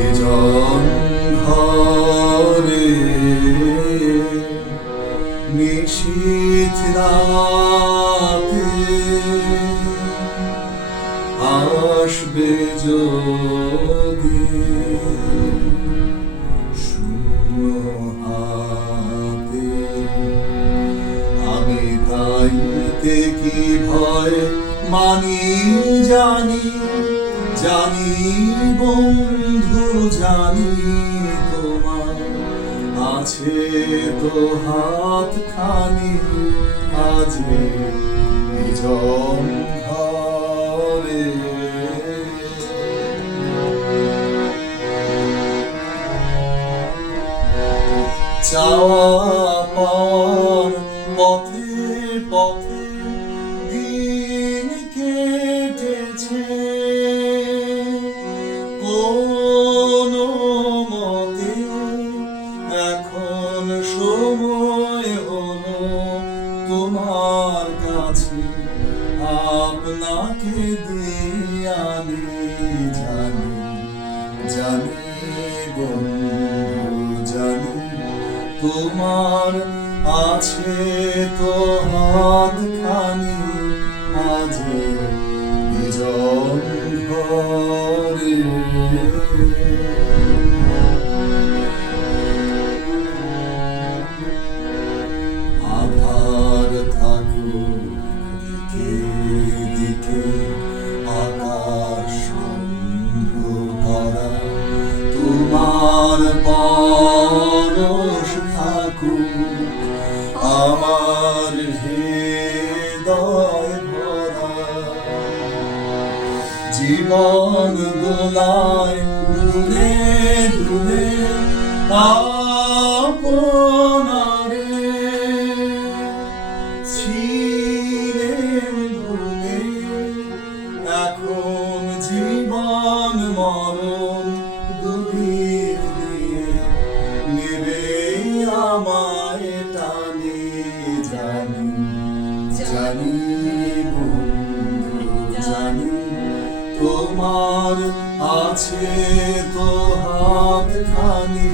নিজন ঘরে নিশীথ রাতে আসবে যদি শূন্য হাতে, আমি তাইতে কি ভয় মানি জানি, জানি বন্ধু জানি তোমার আছে তো হাত খানি আজ নিজন ঘরে। চাওয়া পাওয়ার পথে পথে দিন কেটেছে, কোনো মতে এখন সময় হলো তোমার কাছে আপনাকে দিয়ানি জানি, জানি বন্ধু জানি তোমার আছে তো হাত খানি আজ নিজন ঘরে। আধার থাকুক দিকে দিকে আকাশ করা, তোমার পরশ থাকুক আমার হৃদয় ভরা। জীবন দোলায় ডুবে ডুবে আপনারে ছিলেন ভুলে, এখন জীবন মরণ দুদিক দিয়ে নেবে আমায় টানে জানি, জানি বন্ধু জানি তোমার আছে তো হাত খানি